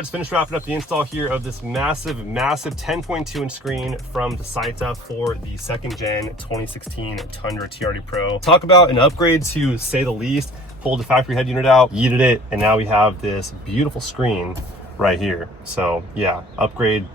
Just finished wrapping up the install here of this massive 10.2 inch screen from Didcount for the second gen 2016 Tundra TRD Pro. Talk about an upgrade to say the least. Pulled the factory head unit out, yeeted it, and now we have this beautiful screen right here. So yeah, upgrade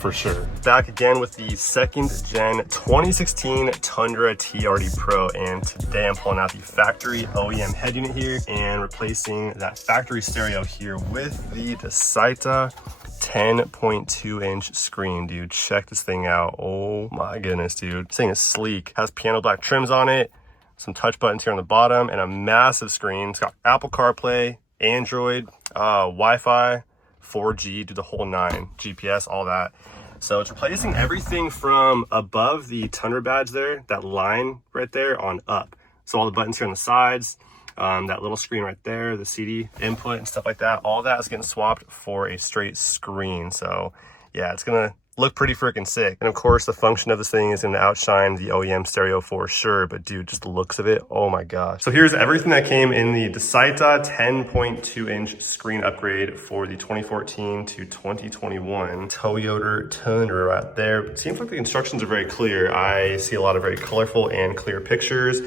for sure. Back again with the second gen 2016 Tundra TRD Pro, and today I'm pulling out the factory OEM head unit here and replacing that factory stereo here with the Didcount 10.2 inch screen. Dude, check this thing out. Oh my goodness, dude. This thing is sleek. Has piano black trims on it, some touch buttons here on the bottom, and a massive screen. It's got Apple CarPlay, Android, Wi-Fi, 4G, do the whole 9, GPS, all that. So it's replacing everything from above the Tundra badge there, that line right there, on up. So all the buttons here on the sides, that little screen right there, the CD input and stuff like that, all that is getting swapped for a straight screen. So yeah, it's gonna look pretty freaking sick. And of course, the function of this thing is gonna outshine the OEM stereo for sure, but dude, just the looks of it, oh my gosh. So here's everything that came in the Didcount 10.2 inch screen upgrade for the 2014 to 2021 Toyota Tundra right there. It seems like the instructions are very clear. I see a lot of very colorful and clear pictures,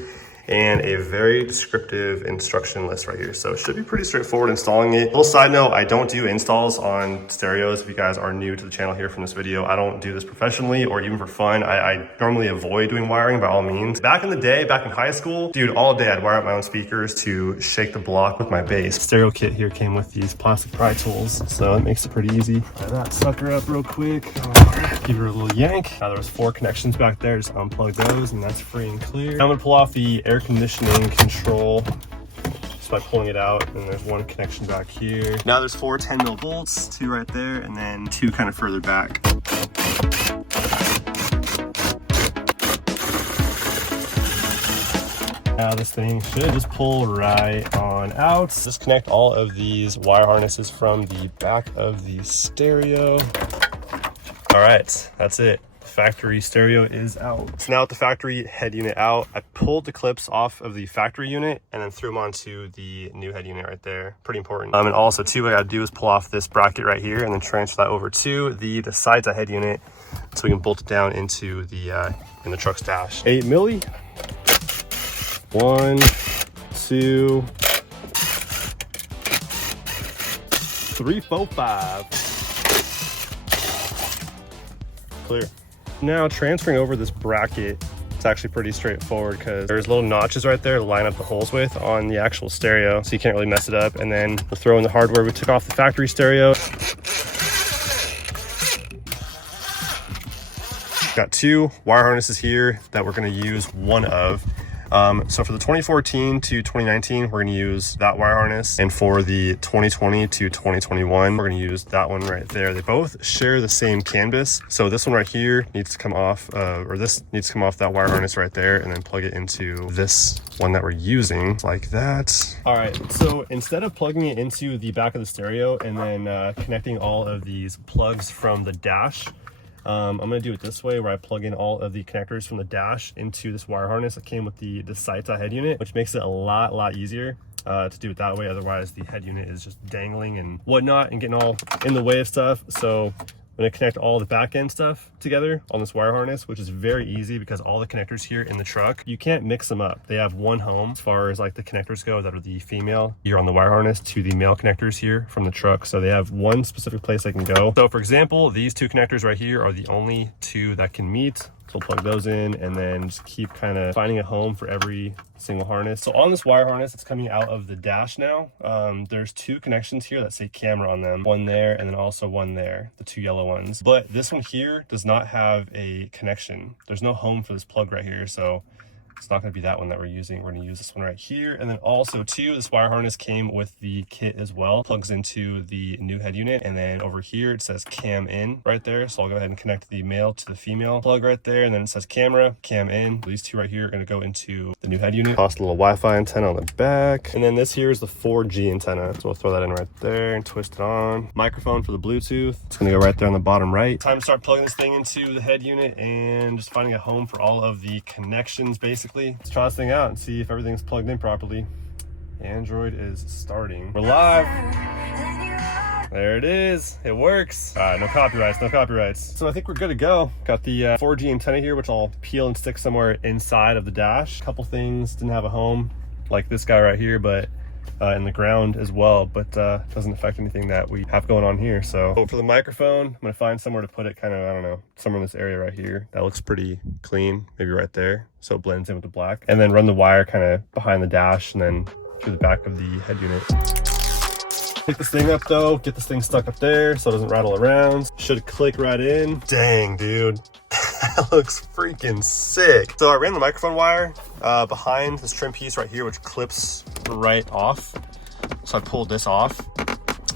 and a very descriptive instruction list right here. So it should be pretty straightforward installing it. Little side note, I don't do installs on stereos. If you guys are new to the channel here from this video, I don't do this professionally or even for fun. I normally avoid doing wiring by all means. Back in the day, back in high school, dude, all day I'd wire up my own speakers to shake the block with my bass. Stereo kit here came with these plastic pry tools, so it makes it pretty easy. Pry that sucker up real quick. Give her a little yank. Now there's 4 connections back there, just unplug those and that's free and clear. Now I'm gonna pull off the air conditioning control just by pulling it out, and there's 1 connection back here. Now there's 4 10 volts, 2 right there, and then 2 kind of further back. Now this thing should just pull right on out. Disconnect all of these wire harnesses from the back of the stereo. All right, that's it. Factory stereo is out. So now with the factory head unit out, I pulled the clips off of the factory unit and then threw them onto the new head unit right there. Pretty important. And also too, what I gotta do is pull off this bracket right here and then transfer that over to the Didcount head unit so we can bolt it down into the in the truck's dash. 8 milli. 1, 2, 3, 4, 5. Clear. Now transferring over this bracket, it's actually pretty straightforward because there's little notches right there to line up the holes with on the actual stereo, so you can't really mess it up. And then we'll throw in the hardware we took off the factory stereo. Got 2 wire harnesses here that we're going to use one of. So for the 2014 to 2019, we're going to use that wire harness. And for the 2020 to 2021, we're going to use that one right there. They both share the same canvas. So this one right here needs to come off, or this needs to come off that wire harness right there and then plug it into this one that we're using like that. All right, so instead of plugging it into the back of the stereo and then connecting all of these plugs from the dash, I'm gonna do it this way, where I plug in all of the connectors from the dash into this wire harness that came with the Didcount head unit, which makes it a lot easier to do it that way. Otherwise the head unit is just dangling and whatnot and getting all in the way of stuff. So I'm gonna connect all the back end stuff together on this wire harness, which is very easy because all the connectors here in the truck, you can't mix them up. They have one home as far as like the connectors go that are the female here on the wire harness to the male connectors here from the truck. So they have one specific place they can go. So for example, these 2 connectors right here are the only 2 that can meet. So we'll plug those in and then just keep kind of finding a home for every single harness. So on this wire harness, it's coming out of the dash now. There's 2 connections here that say camera on them. One there and then also one there, the 2 yellow ones. But this one here does not have a connection. There's no home for this plug right here. So it's not going to be that one that we're using. We're going to use this one right here. And then also too, this wire harness came with the kit as well. Plugs into the new head unit. And then over here, it says cam in right there. So I'll go ahead and connect the male to the female plug right there. And then it says camera, cam in. These 2 right here are going to go into the new head unit. Toss a little Wi-Fi antenna on the back. And then this here is the 4G antenna. So we'll throw that in right there and twist it on. Microphone for the Bluetooth. It's going to go right there on the bottom right. Time to start plugging this thing into the head unit and just finding a home for all of the connections basically. Let's try this thing out and see if everything's plugged in properly. Android is starting. We're live. There it is. It works. All right, no copyrights, no copyrights. So I think we're good to go. Got the 4G antenna here, which I'll peel and stick somewhere inside of the dash. A couple things didn't have a home, like this guy right here, but in the ground as well, but doesn't affect anything that we have going on here. So for the microphone, I'm gonna find somewhere to put it, kind of, I don't know, somewhere in this area right here. That looks pretty clean, maybe right there, so it blends in with the black. And then run the wire kind of behind the dash and then through the back of the head unit. Pick this thing up though, get this thing stuck up there so it doesn't rattle around. Should click right in. Dang, dude. That looks freaking sick. So I ran the microphone wire behind this trim piece right here, which clips right off. So I pulled this off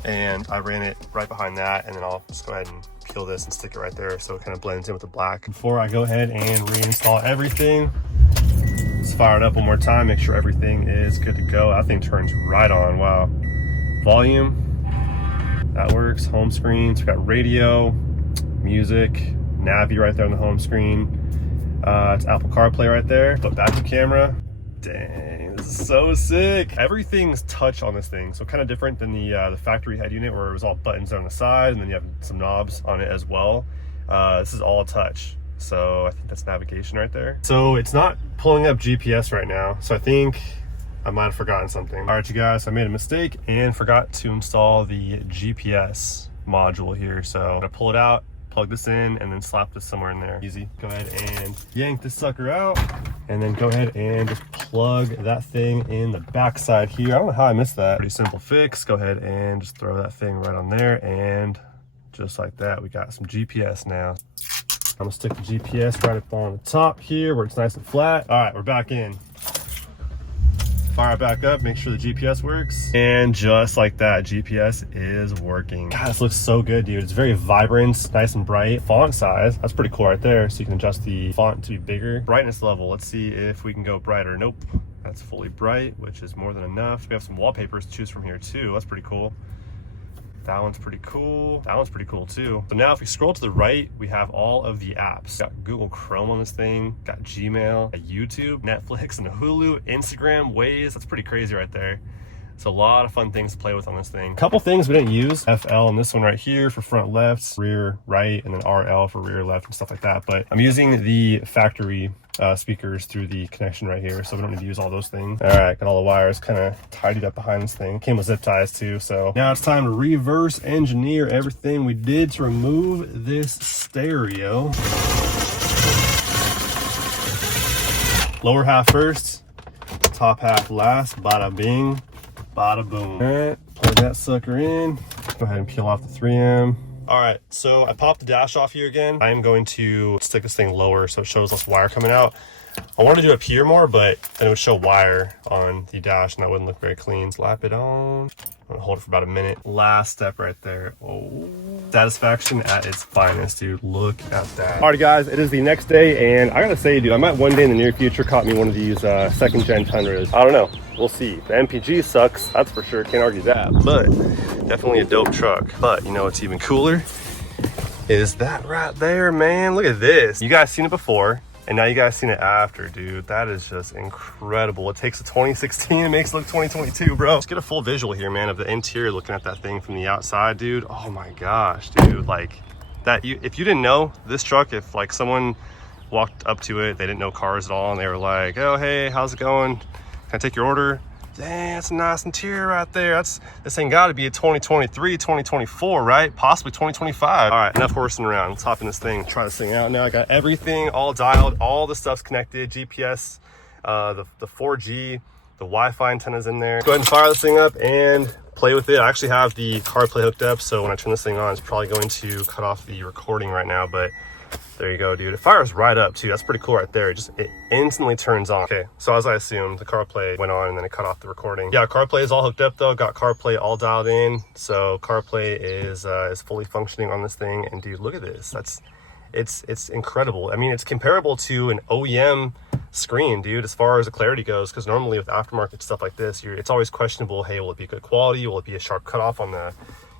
and I ran it right behind that, and then I'll just go ahead and peel this and stick it right there so it kind of blends in with the black. Before I go ahead and reinstall everything, let's fire it up one more time, make sure everything is good to go. That thing turns right on, wow. Volume, that works. Home screens, we got radio, music, Navi right there on the home screen. It's Apple CarPlay right there. But backup camera, dang, this is so sick. Everything's touch on this thing, so kind of different than the factory head unit where it was all buttons on the side and then you have some knobs on it as well. This is all touch, so I think that's navigation right there. So it's not pulling up GPS right now, so I think I might have forgotten something. All right, you guys, I made a mistake and forgot to install the GPS module here. So I'm gonna pull it out, plug this in, and then slap this somewhere in there. Easy. Go ahead and yank this sucker out, and then go ahead and just plug that thing in the back side here. I don't know how I missed that. Pretty simple fix. Go ahead and just throw that thing right on there, and just like that, we got some GPS now. I'm gonna stick the GPS right up on the top here where it's nice and flat. All right, we're back in. Fire it back up, make sure the GPS works. And just like that, GPS is working. God, this looks so good, dude. It's very vibrant, nice and bright. Font size, that's pretty cool right there. So you can adjust the font to be bigger. Brightness level, let's see if we can go brighter. Nope, that's fully bright, which is more than enough. We have some wallpapers to choose from here too. That's pretty cool. That one's pretty cool. That one's pretty cool too. So now if we scroll to the right, we have all of the apps. Got Google Chrome on this thing, got Gmail, got YouTube, Netflix, and Hulu, Instagram, Waze. That's pretty crazy right there. So a lot of fun things to play with on this thing. Couple things we didn't use. FL on this one right here for front left, rear right, and then RL for rear left and stuff like that. But I'm using the factory speakers through the connection right here, so we don't need to use all those things. All right, got all the wires kind of tidied up behind this thing. Came with zip ties too, so now it's time to reverse engineer everything we did to remove this stereo. Lower half first, top half last. Bada bing, bada boom. All right, plug that sucker in. Go ahead and peel off the 3M. All right, so I popped the dash off here again. I am going to stick this thing lower so it shows less wire coming out. I wanted to do up here more, but then it would show wire on the dash and that wouldn't look very clean. Slap it on. I'm gonna hold it for about a minute. Last step right there. Oh, satisfaction at its finest, dude. Look at that. All right, guys, it is the next day, and I gotta say, dude, I might one day in the near future caught me one of these second gen Tundras. I don't know. We'll see. The MPG sucks, that's for sure. Can't argue that. But definitely a dope truck. But you know what's even cooler? Is that right there, man. Look at this. You guys seen it before, and now you guys seen it after, dude. That is just incredible. It takes a 2016 and makes it look 2022, bro. Let's get a full visual here, man, of the interior looking at that thing from the outside, dude. Oh my gosh, dude. Like that, if you didn't know this truck, if like someone walked up to it, they didn't know cars at all, and they were like, oh, hey, how's it going? Can I take your order? Dang, that's a nice interior right there. This thing got to be a 2023, 2024, right? Possibly 2025. All right, enough horsing around. Let's hop in this thing, try this thing out now. I got everything all dialed, all the stuff's connected, GPS, the 4G, the Wi-Fi antennas in there. Go ahead and fire this thing up and play with it. I actually have the CarPlay hooked up, so when I turn this thing on, it's probably going to cut off the recording right now, but there you go, dude. It fires right up too. That's pretty cool right there. It instantly turns on. Okay, so as I assumed, the CarPlay went on and then it cut off the recording. Yeah, CarPlay is all hooked up though. Got CarPlay all dialed in. So CarPlay is fully functioning on this thing. And dude, look at this. It's incredible. I mean, it's comparable to an OEM screen, dude, as far as the clarity goes, because normally with aftermarket stuff like this, it's always questionable. Hey, will it be good quality? Will it be a sharp cutoff on the,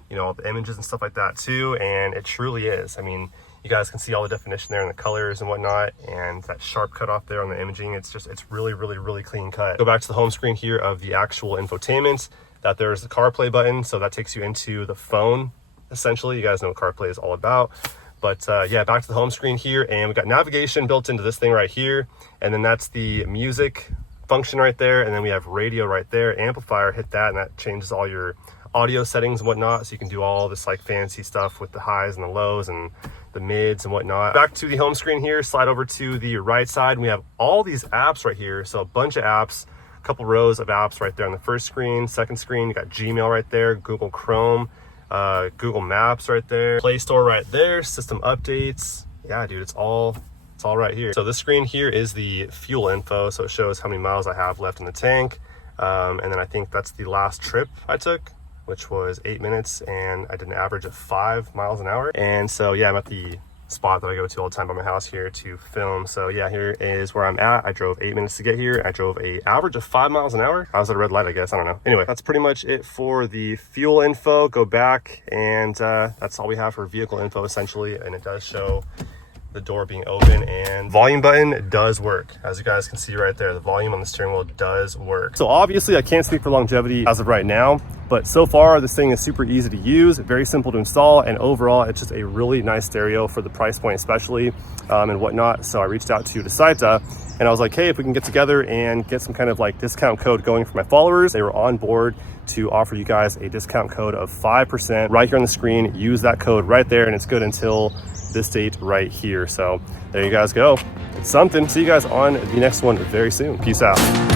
you know, the images and stuff like that too? And it truly is. I mean, you guys can see all the definition there and the colors and whatnot, and that sharp cutoff there on the imaging. It's really, really, really clean cut. Go back to the home screen here of the actual infotainment. that there's the CarPlay button. So that takes you into the phone, essentially. You guys know what CarPlay is all about. But yeah, back to the home screen here, and we got navigation built into this thing right here. And then that's the music function right there. And then we have radio right there, amplifier, hit that, and that changes all your audio settings and whatnot. So you can do all this like fancy stuff with the highs and the lows and the mids and whatnot. Back to the home screen here, slide over to the right side, and we have all these apps right here. So a bunch of apps, a couple rows of apps right there on the first screen. Second screen, you got Gmail right there, Google Chrome, Google Maps right there, Play Store right there, system updates. Yeah, dude, it's all right here. So this screen here is the fuel info. So it shows how many miles I have left in the tank. And then I think that's the last trip I took, which was 8 minutes, and I did an average of 5 miles an hour. And so yeah, I'm at the spot that I go to all the time by my house here to film. So yeah, here is where I'm at. I drove 8 minutes to get here. I drove a average of 5 miles an hour. I was at a red light, I guess, I don't know. Anyway, that's pretty much it for the fuel info. Go back, and that's all we have for vehicle info essentially. And it does show the door being open, and volume button does work. As you guys can see right there, the volume on the steering wheel does work. So obviously I can't speak for longevity as of right now, but so far this thing is super easy to use, very simple to install, and overall it's just a really nice stereo for the price point especially, and whatnot. So I reached out to Desaita, and I was like, hey, if we can get together and get some kind of like discount code going for my followers. They were on board to offer you guys a discount code of 5% right here on the screen. Use that code right there, and it's good until this date right here. So there you guys go. It's something. See you guys on the next one very soon. Peace out.